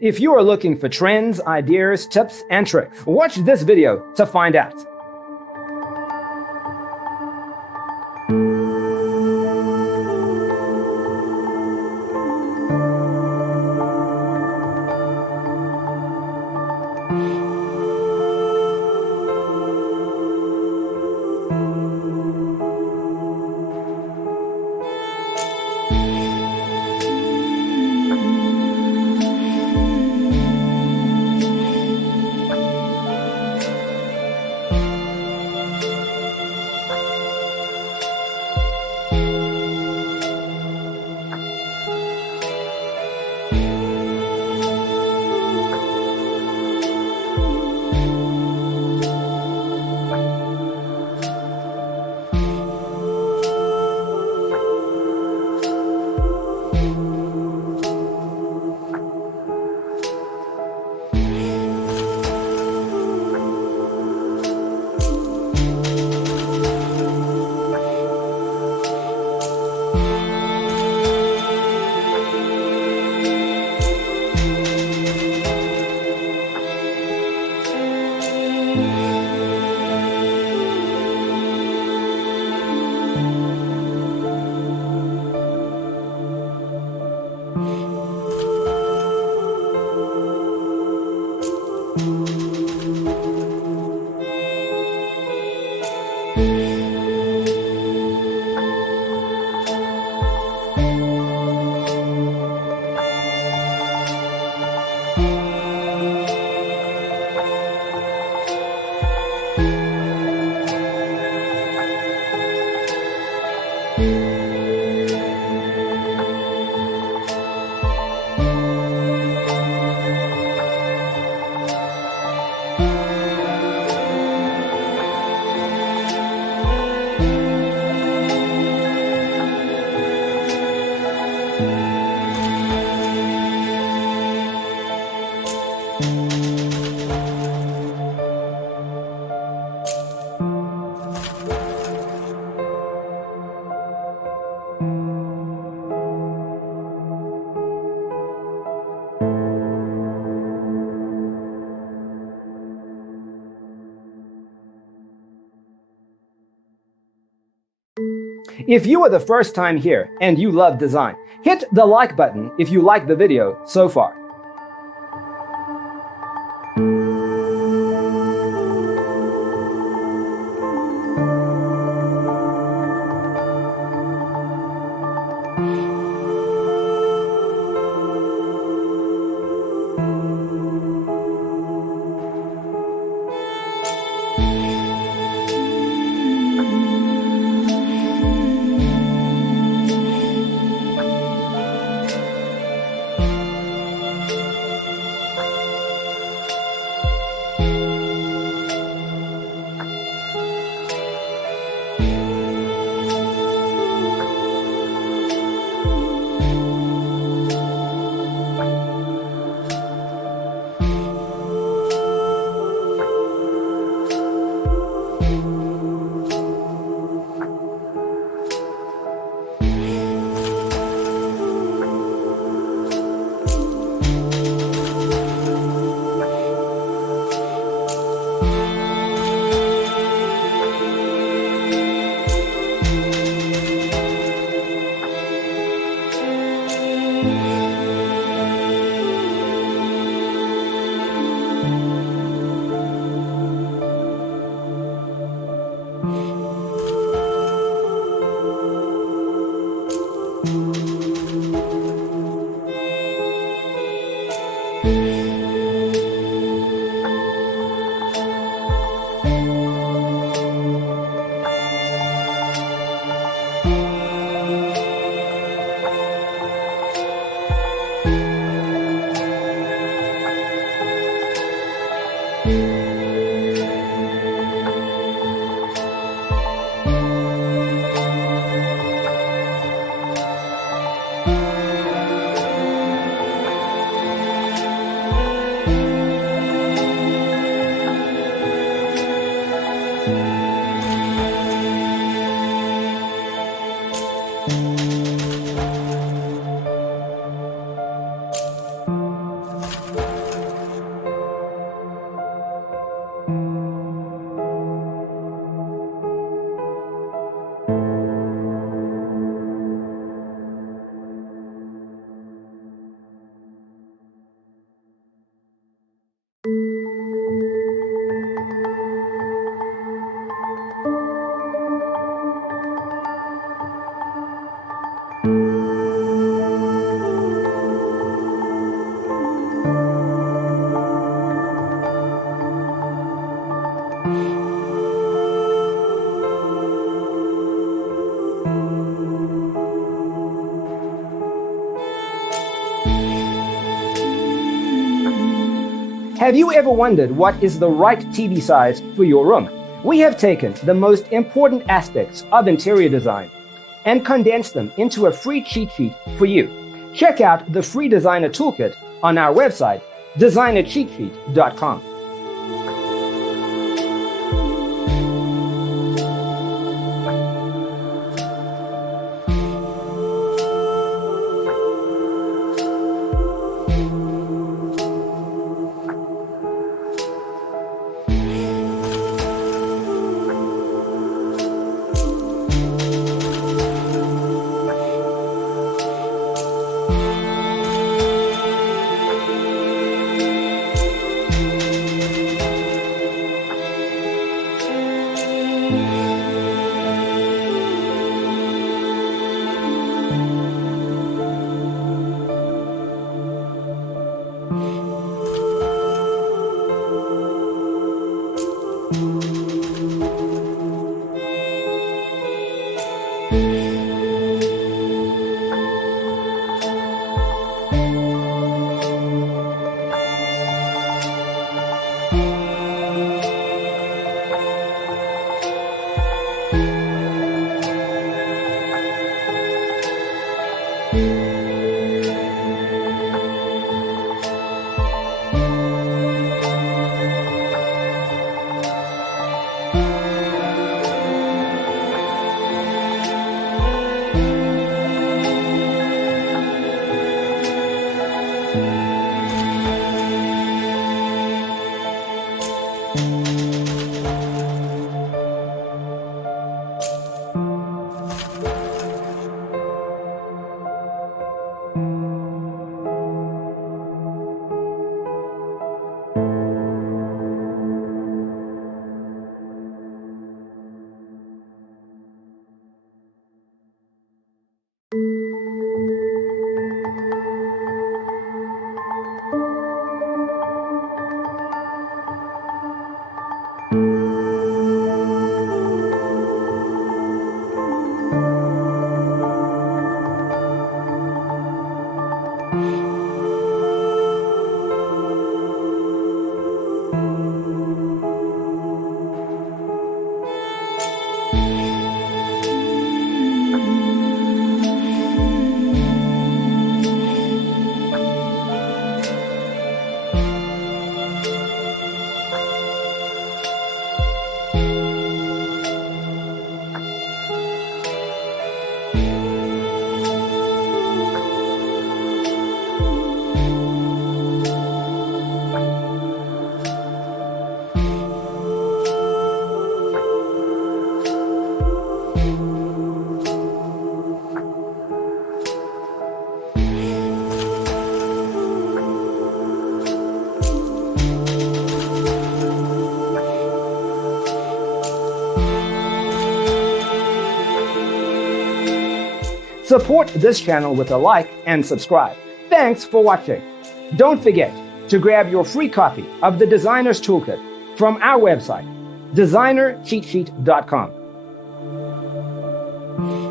If you are looking for trends, ideas, tips, and tricks, watch this video to find out. If you are the first time here and you love design, hit the like button if you like the video so far. Have you ever wondered what is the right TV size for your room? We have taken the most important aspects of interior design and condensed them into a free cheat sheet for you. Check out the free designer toolkit on our website, designercheatsheet.com. Support this channel with a like and subscribe. Thanks for watching. Don't forget to grab your free copy of the Designer's Toolkit from our website, designercheatsheet.com.